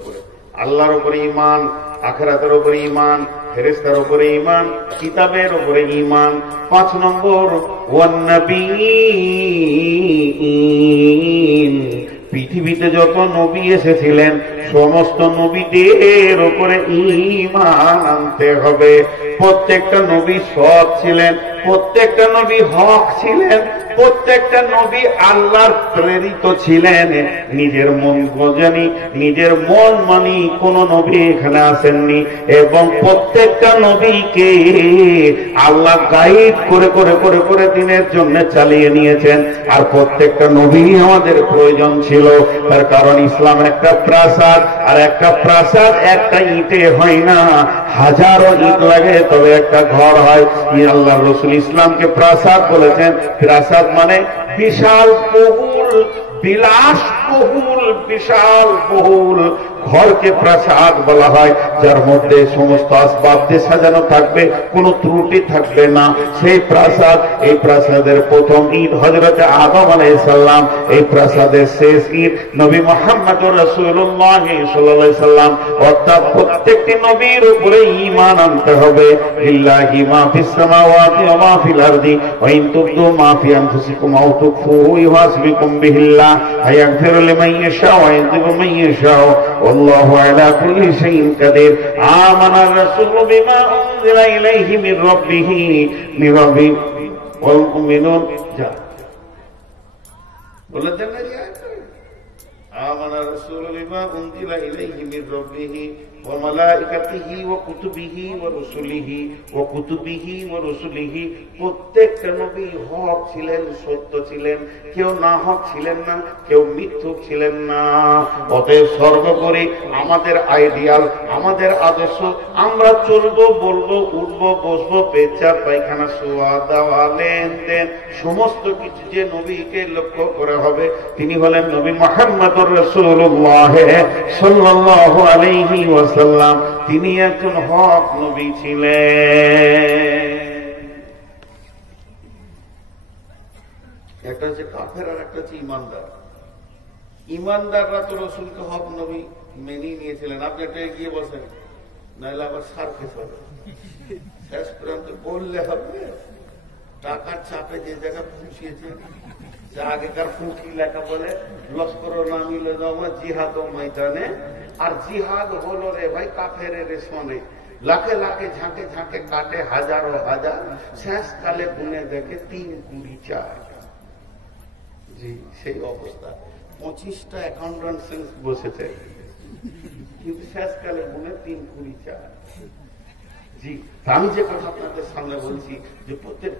উপরে, আল্লাহর উপরে ঈমান, আখিরাতের উপরে ঈমান, ফেরেশতার উপরে ঈমান, কিতাবের উপরে ঈমান। 5 নম্বর ওয়ান নবীয়িন, পৃথিবীতে যত নবী এসেছিলেন সমস্ত নবীদের উপরে ঈমান আনতে হবে। প্রত্যেকটা নবী সৎ ছিলেন, প্রত্যেকটা নবী হক ছিলেন, প্রত্যেকটা নবী আল্লাহর প্রেরিত ছিলেন। নিজের মন বোঝেনি, নিজের মন মানি কোন নবী এখানে আসেননি, এবং প্রত্যেকটা নবীকে আল্লাহ গাইড করে করে করে করে দিনের জন্য চালিয়ে নিয়েছেন। আর প্রত্যেকটা নবী আমাদের প্রয়োজন ছিল, তার কারণ ইসলাম একটা প্রাসাদ, আর একটা প্রাসাদ একটা ইটে হয় না, হাজারো ইট লাগে তবে একটা ঘর হয়। আল্লাহ রসুল ইসলামকে প্রাসাদ বলেছেন। প্রাসাদ মানে বিশাল বহুল, বিলাস বহুল, বিশাল বহুল ঘরকে প্রাসাদ বলা হয়, যার মধ্যে সমস্ত আসবাব দিয়ে সাজানো থাকবে, কোনো ত্রুটি থাকবে না, সেই প্রাসাদ। এই প্রাসাদের প্রথম ঈদ হযরতে আদম আলাইহিস সালাম, এই প্রাসাদের শেষ ঈদ নবী মুহাম্মদুর রাসূলুল্লাহ সাল্লাল্লাহু আলাইহি সাল্লাম। অর্থাৎ প্রত্যেকটি নবীর উপরে ঈমান আনতে হবে। লিল্লাহি মা ফিস সামাওয়াতি ওয়া মা ফিল আরদি ওয়া ইন তুবদু মা ফি আনফুসিকুম আও তুখফুহু ইউহাসিবুকুম বিহিল্লাহ ফায়াগফিরু লিমান ইয়াশা ওয়া ইয়াযিবু মান ইয়াশা والله على كل شيء قدير آمن الرسول بما أنزل إليه من ربه والمؤمنون آمن الرسول بما أنزل إليه من ربه وملائكته وكتبه ورسله প্রত্যেকটা নবী হক ছিলেন, সত্য ছিলেন, কেউ না হক ছিলেন না, কেউ মিথ্যুক ছিলেন না। অতএব সর্বোপরি আমাদের আইডিয়াল, আমাদের আদর্শ, আমরা চলবো, বলবো, উঠবো, বসবো, পেচ্ছাপ পায়খানা, শোয়া দাওয়া, লেনদেন, সমস্ত কিছু যে নবীকে লক্ষ্য করে হবে, তিনি হলেন নবী মুহাম্মদুর রাসূলুল্লাহ সাল্লাল্লাহু আলাইহি ওয়াসাল্লাম। তিনি একজন হক নবী ছিলেন। একটা হচ্ছে কাফের আর একটা হচ্ছে ইমানদার। ইমানদাররা তো রসুলকে হক নবী মেনে নিয়েছিলেন। আপনি একটা এগিয়ে বসেন, নাহলে আবার সার খেতে হবে, শেষ পর্যন্ত বললে হবে। টাকার চাপে যে জায়গা পৌঁছিয়েছেন, যা আগেকার পুঁথি লেখা বলে লস্কর নামিলে জমা জিহাদ ও ময়দানে, আর জিহাদ হলো রে ভাই কাফের রেশনে, লাখে লাখে ঝাঁকে ঝাঁকে কাটে হাজারো হাজার, শেষকালে গুনে দেখে 3 কুড়ি 4। জি, সেই অবস্থা। 25টা অ্যাকাউন্টেন্ট বসেছে, কিন্তু শেষকালে গুনে 3 কুড়ি 4। জি, আমি যে কথা আপনাদের সামনে বলছি যে প্রত্যেক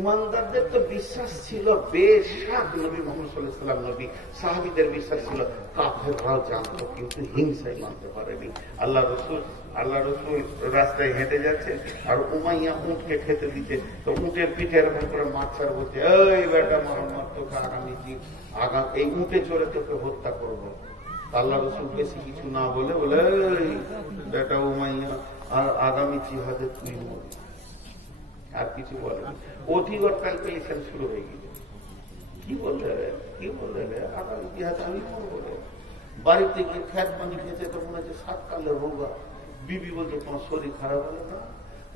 ইমানদারদের তো বিশ্বাস ছিল বেশাক নবী মুহাম্মদ সাল্লাল্লাহু আলাইহি ওয়াসাল্লাম নবী, সাহাবীদের বিশ্বাস ছিল, কাফেররাও জানতো কিন্তু হিংসায় মানতে পারেনি। আল্লাহ রসুল রাস্তায় হেঁটে যাচ্ছে, আর উমাইয়া উঁটকে খেতে দিতে, তো উঁটের পিঠে এরকম করে মাছার বলছে, এই বেটা মোহাম্মদ, তোকে আগামী এই উঁটে চড়ে তোকে হত্যা করবো। আল্লাহ রসুল বেশি কিছু না বলে বলে, এই বেটা উমাইয়া, আর আগামী জিহাদে তুই মরবি, আর কিছু বলে। অধিকর ক্যালকুলেশন শুরু হয়ে গেছে। কি বললে আগামী জিহাদে আমি মরবো রে। বাড়িতে গিয়ে খ্যাত পানি খেতে তো মনে হচ্ছে 7 কালের রোগা। বিবি বলছে তোমার শরীর খারাপ হলে না,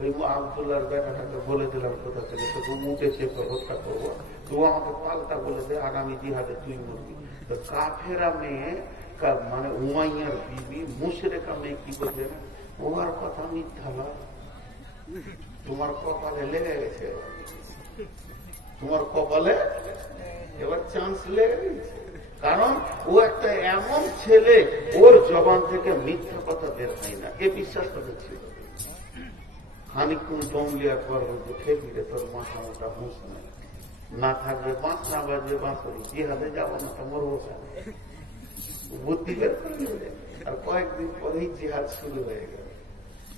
ওই আব্দুল্লাহর বেটাটাকে বলে দিলাম কোথা থেকে, তোকে মুখে চেপে হত্যা করবো, তো আমাকে পাল্টা বলে দে আগামী জিহাদে তুই মরবি। তো কাফেরা মেয়ে, মানে উমাইয়ার বিবি মুশরিকা মেয়ে কি বলছে, ওর কথা মিথ্যা নয়, তোমার কপালে লেগে গেছে, তোমার কপালে এবার চান্স লেগে গেছে। কারণ ও একটা এমন ছেলে, ওর জবান থেকে মিথ্যা কথা বের হয় না, এ বিশ্বাস করতে ছিল। খানিকক্ষণ দম লিয়ার পর বলছে, খেপিলে তোর মাথা মোটা হুঁশ নাই, না থাকবে বাঁশ, না বাজবে বাঁশরি, জিহাদে যাবো না তো মরবো কেন, বুদ্ধি বের করে নেবে। আর কয়েকদিন পরেই জিহাদ শুরু হয়ে গেল।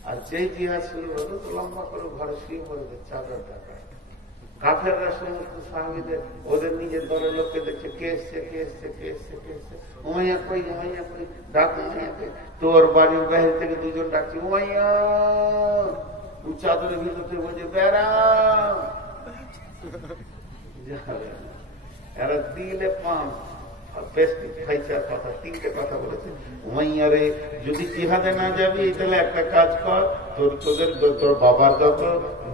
আর যেই জিহাদ শুরু হলো তো লম্বা করে ঘরে শুয়ে পড়েছে চাদর টাকা। কাফেররা সমস্ত সাহাবীদের, ওদের নিজের দলের লোককে দেখছে, কে এসছে, উমাইয়া কই, ডাক উমাইয়াকে। তোর বাড়ির বাইরে থেকে 2 জন ডাকছে, উমাইয়া। চাদরের ভিতর থেকে বলছে, বেড়া। এরা দিলে পান, কথা, তিনটে কথা বলেছে। উমাইয়া রে, যদি জিহাদে না যাবি তাহলে একটা কাজ কর, তোর বাবার যত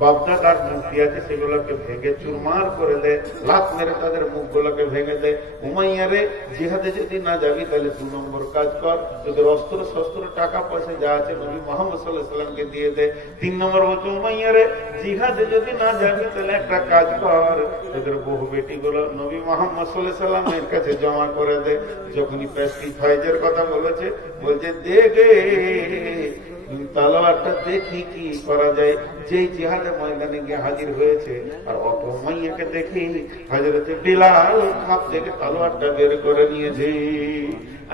বাপদাদার মূর্তি আছে সেগুলোকে ভেঙে চুরমার করে দে, লাত মেরে তাদের মুখগুলোকে ভেঙে দে। উমাইয়া রে, জিহাদে যদি না যাবি তাহলে 2 নম্বর কাজ কর, তোদের অস্ত্র শস্ত্র টাকা পয়সা যা আছে নবী মুহাম্মদ সাল্লাল্লাহু আলাইহি ওয়াসাল্লামকে দিয়ে দে। 3 নম্বর বলছে উমাইয়া রে, জিহাদে যদি না যাবি তাহলে একটা কাজ কর, তোদের বহু বেটিগুলো নবী মুহাম্মদ সাল্লাল্লাহু আলাইহি ওয়াসাল্লামের কাছে জমা করে দে। যখনই প্যাস্টিফাইজের কথা বলেছে, বলছে দেখে তালোয়ারটা দেখি কি করা যায়। যেই জিহাদে ময়দানে গিয়ে হাজির হয়েছে আর অত মাইয়াকে দেখি হযরতে বিলাল হাত থেকে তালোয়ারটা বের করে নিয়েছে।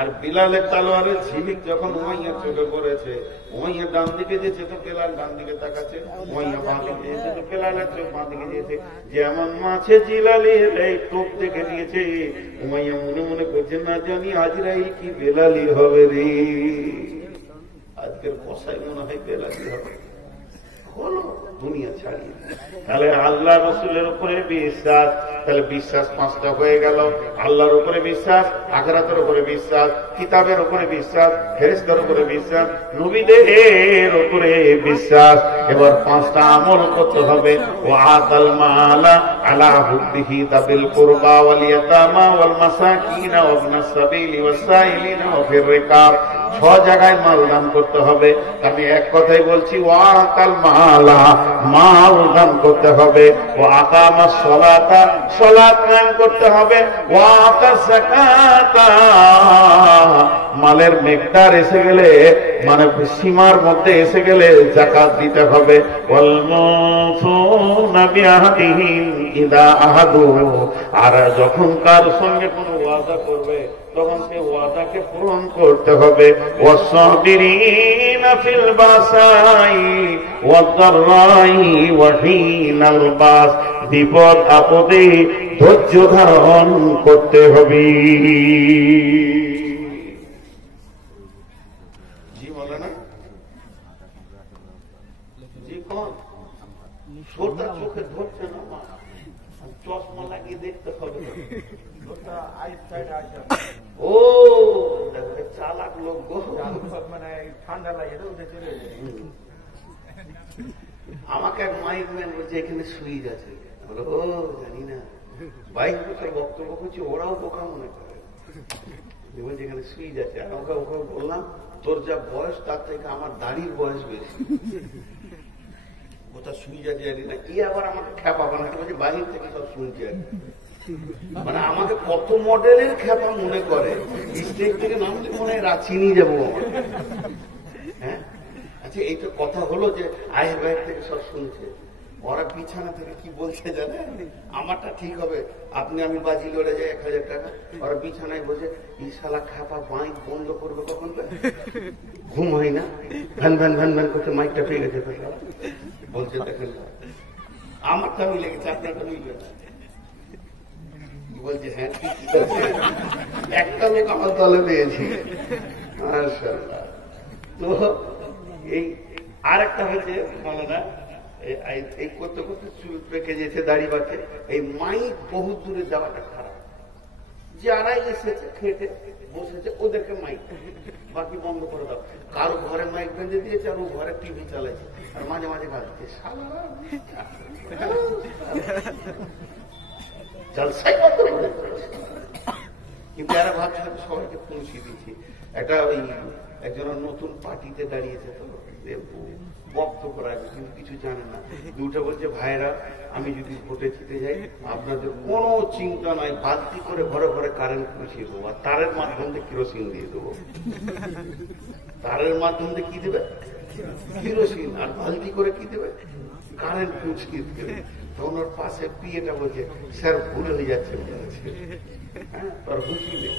আর বিলালের তালোয়ারের ঝিলিক যখন উমাইয়ার চোখে পড়েছে, উমাইয়া ডান দিকে যেছে তো বেলাল ডান দিকে তাকাচ্ছে, উমাইয়া বাঁ দিকে যেছে তো বেলালের চোখ বাঁ দিকে যেছে। যেমন মাছে জিলালি এই টোপ দেখে দিয়েছে, উমাইয়া মনে মনে করছে না জানি আজরাইল কি বেলালি হবে রে, আজকের বসাই মনে হয় বেলালি হবে। হলো দুনিয়া ছাড়িয়ে। তাহলে আল্লাহ রসুলের উপরে বিশ্বাস, তাহলে বিশ্বাস 5টা হয়ে গেল। আল্লাহর উপরে বিশ্বাস, আখিরাতের উপরে বিশ্বাস, কিতাবের উপরে বিশ্বাস, ফেরেশতার উপরে বিশ্বাস, নবীদের উপরে বিশ্বাস। এবার 5টা আমল করতে হবে। ওয়া আতাল মালা আলা হুব্বিহি তাবিল কুরবা ওয়াল ইয়াতামা ওয়াল মাসাকিন ওয়া ইবনাস সাবিলি ওয়াস সাইলিন ওয়া ফির রিকাব। 6 জায়গায় মাল দান করতে হবে। আমি এক কথাই বলছি, ওয়া আতাল মালা, মাল দান করতে হবে। ওয়া আকামাস সালাতা, সালাত কায়েম করতে হবে। ওয়া আতাজ যাকাতা, মালের মিকদার এসে গেলে মানে সীমার মধ্যে এসে গেলে যাকাত দিতে হবে। ওয়াল মুফুনা বিআহদিহিম ইযা আহাদু, আর যখন কার সঙ্গে কোনো ওয়াদা করবে তখন সে ওয়াদাকে পূরণ করতে হবে। ওয়াসসাবিরিনা ফিল বাসাই ওয়াদ-দাররাই ওয়া হিনাল বাস, বিপদ আপদে ধৈর্য ধারণ করতে হবে। জি বলে না, জি কোন ছোটা চোখে ধরছে না, চশমা লাগিয়ে দেখতে হবে। ও চালাক লোক, মানে ঠান্ডা লাগে। আমাকে এক মাইক ম্যান বলছে এখানে সুইচ আছে। ও জানি না, 22 বছর বক্তব্য করছি, ওরাও বোকা মনে করে। বলছে এখানে সুইচ আছে। আমাকে ওকে বললাম তোর যা বয়স তার থেকে আমার দাড়ির বয়স বেশি, ওটা সুইচ আছে জানি না। ই আবার আমাকে খ্যাপা বানাতে বলছে বাহির থেকে সব শুনছি আর মানে আমাকে কত মডেলের খ্যাপা মনে করে, স্টেজ থেকে নামতে মনে হয় রাঁচি নিয়ে যাবো আমার। হ্যাঁ আচ্ছা, এইটা কথা হলো যে আয়ের বাইরে থেকে সব শুনছে, ওরা বিছানা থেকে কি বলছে জানে, আমারটা ঠিক হবে, আপনি আমি বাজি লড়ে যাই 1000 টাকা। ওরা বিছানায় বসে এই শালা খ্যাপা মাইক বন্ধ করবে কখন, ঘুম হয় না, ভ্যান ভ্যান ভ্যান ভ্যান করতে মাইকটা পেয়ে গেছে বলছে। দেখেন আমারটা মিলে গেছে, আপনারটা মিলবে না। বলছে হ্যাঁ ঠিক আছে, একটা লোক আমার দলে পেয়েছি মাশাআল্লাহ। তো এই আর একটা হয়েছে বলে না, এই করতে করতে চুল পেকে যেতে দাড়ি বাঁকে, এই মাইক বহু দূরে যাওয়াটা খারাপ। যারা এসেছে খেটে বসেছে ওদেরকে মাইক বাকি বন্ধ করে দাও। কারো ঘরে মাইক বেঁধে দিয়েছে আর ও ঘরে টিভি চালাইছে আর মাঝে মাঝে গাচ্ছে কিন্তু এরা ভাবছে সবাইকে পৌঁছে দিচ্ছি। একটা ওই একজন নতুন পার্টিতে দাঁড়িয়েছে, তো বক্তব্য রাখবে কিন্তু কিছু জানে না। দুটো বলছে ভাইরা আমি যদি ভোটে জিতে যাই আপনাদের কোনো চিন্তা নাই, বালতি করে ঘরে ঘরে কারেন্ট পুষিয়ে দেবো আর তারের মাধ্যমে কেরোসিন দিয়ে দেবো। তারের মাধ্যমে কি দেবে? কেরোসিন। আর বালতি করে কি দেবে? কারেন্ট পুষিয়ে দেবে। তখন ওর পাশে পিয়েটা বলছে স্যার ভুল হয়ে যাচ্ছে, হ্যাঁ তোর হুঁশি নেই।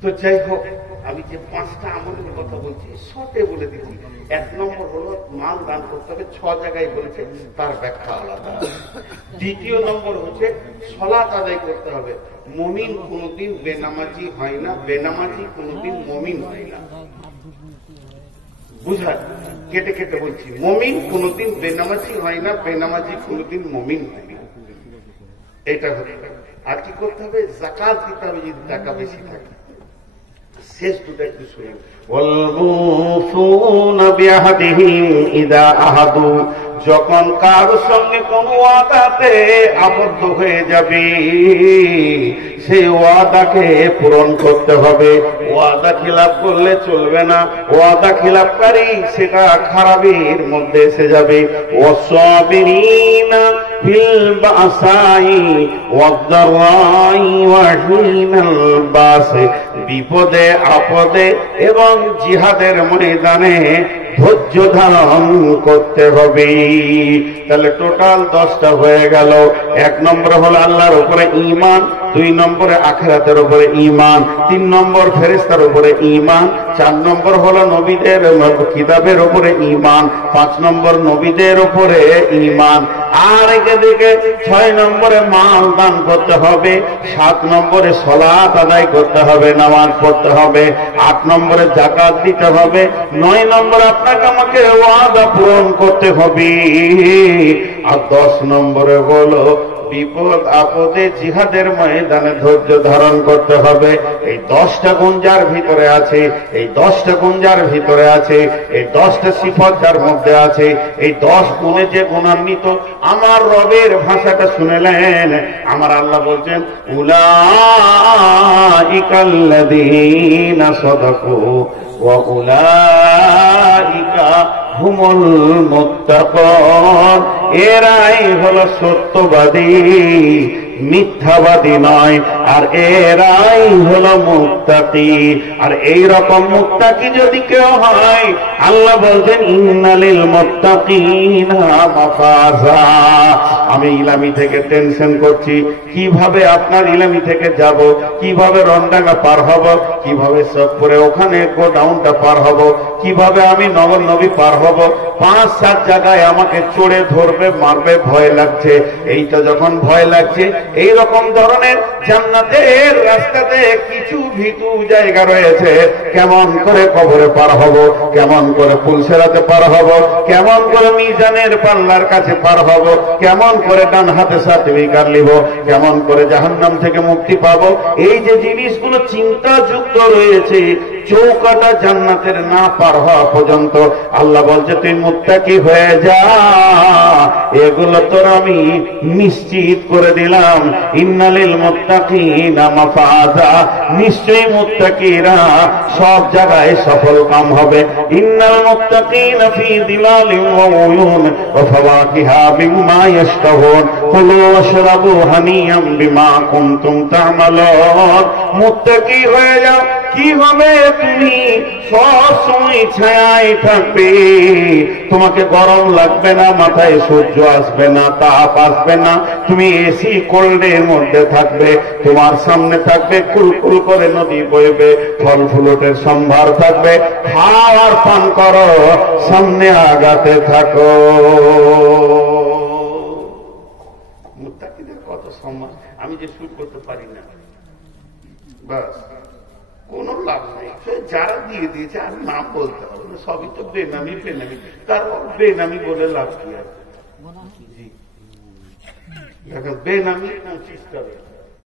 তো যাই হোক, আমি যে 5টা আমলের কথা বলছি শর্টে বলে দিচ্ছি। 1 নম্বর হলো মাল দান করতে হবে, 6 জায়গায় বলেছে, তার ব্যাখ্যা আলাদা। 2 নম্বর হচ্ছে সালাত আদায় করতে হবে। মুমিন কোনদিন বেনামাজি হয় না, বেনামাজি কোনদিন মুমিন হয় না। বুঝার কেটে কেটে বলছি, মুমিন কোনদিন বেনামাজি হয় না, বেনামাজি কোনদিন মুমিন হয় না। এটা হচ্ছে আর কি করতে হবে? যাকাত দিতে হবে যদি টাকা বেশি থাকে। শেষ দুটো একটু শুনেন। যখন কারোর সঙ্গে কোন ওয়াদাতে আবদ্ধ হয়ে যাবে সেই ওয়াদাকে পূরণ করতে হবে। ওয়াদা খিলাফ করলে চলবে না, ওয়াদা খিলাফকারী সেটা খারাপের মধ্যে এসে যাবে। ওয়াসসাবিরিনা ফিল বাসাই ওয়াদ-দারাই ওয়া হিনাল বাস, বিপদে আপদে এবং জিহাদের ময়দানে ধৈর্য ধারণ করতে হবে। তাহলে টোটাল 10টা হয়ে গেল। 1 নম্বর হলো আল্লাহর উপরে ঈমান, 2 নম্বরে আখিরাতের উপরে ঈমান, 3 নম্বর ফেরেশতার উপরে ঈমান, 4 নম্বর হলো নবীদের কিতাবের উপরে ঈমান, 5 নম্বর নবীদের উপরে ঈমান। আর এদিকে 6 নম্বরে মাল দান করতে হবে, 7 নম্বরে সালাত আদায় করতে হবে, নামাজ পড়তে হবে, 8 নম্বরে যাকাত দিতে হবে, 9 নম্বরে আপনাকে আমাকে ওয়াদা পূরণ করতে হবে, আর 10 নম্বরে হলো বিপদ আপদে জিহাদের ময়দানে ধৈর্য ধারণ করতে হবে। এই 10টা গুণ যার ভিতরে আছে, এই 10টা গুণ যার ভিতরে আছে, এই 10টা সিফত যার মধ্যে আছে, এই 10 গুণে যে গুণান্বিত, আমার রবের ভাষাটা শুনেলেন। আমার আল্লাহ বলছেন উলাইকাল্লাযীনা সাদাকু ওয়া উলাইকা হুমুল মুত্তাকুন, এরাই হলো সত্যবাদী, মিথ্যাবাদী নয়, আর এরাই হলো মুত্তাকি। আর এই রকম মুত্তাকি যদি কেউ হয়, আল্লাহ বলছেন ইন্নালিল মুত্তাকিনা মাফাজা। আমি ইলামি থেকে টেনশন করছি কিভাবে আপনার ইলামি থেকে যাব, কিভাবে রন্ডাঙ্গা পার হব, কিভাবে সবপুরে ওখানে গোডাউনটা পার হব, কিভাবে আমি নগর নবী পার হব, 5-7 জায়গায় আমাকে চড়ে ধরবে, মারবে, ভয় লাগছে। এইটা যখন ভয় লাগছে, এই রকম ধরনের জান্নাতের রাস্তাতে কিছু ভীতু জায়গা রয়েছে। কেমন করে কবরে পার হব, কেমন করে পুলসেরাতে পার হব, কেমন করে মিজানের পাল্লার কাছে পার হব, কেমন করে ডান হাতে সার্টিফিকেট নিব, কেমন করে জাহান্নাম থেকে মুক্তি পাবো, এই যে জিনিসগুলো চিন্তা যুক্ত রয়েছে, চৌকাটা জান্নাতের না পার হওয়া পর্যন্ত আল্লাহ বলছে তুই মুত্তাকি হয়ে যা। এগুলো তোর আমি নিশ্চিত করে দিলাম। ইন্নালিল মুত্তাকিনা মাফাজা, নিশ্চয়ই মুত্তাকিরা সব জায়গায় সফল কাম হবে। ইন্নাল মুত্তাকিনা ফি যিলালিন ওয়া উয়ুন ওয়া ফাওয়াকিহা মিম্মা ইয়াশতাহুন কুলু ওয়াশরাবু হানিয়াম বিমা কুনতুম তা'মালুন। মুত্তাকি হয়ে যাও, কি হবে? তুমি সব সময় ছায়ায় থাকবে, তোমাকে গরম লাগবে না, মাথায় সূর্য আসবে না, তাপ আসবে না, তুমি এসি কোল্ডের মধ্যে থাকবে, তোমার সামনে থাকবে কুলকুল করে নদী বইবে, ফল ফুলটের সম্ভার থাকবে, খাওয়ার পান করো, সামনে আগাতে থাকো। মুত্তাকিদের কত সম্মান, আমি যে শুট করতে পারি না, বাস কোন লাভ নেই। যারা দিয়ে দিয়েছে আর নাম বলতে হবে না, সবই তো বেনামি বেনামি, তারপর বেনামি বলে লাভ কি আছে? বেনামি 25 টাকা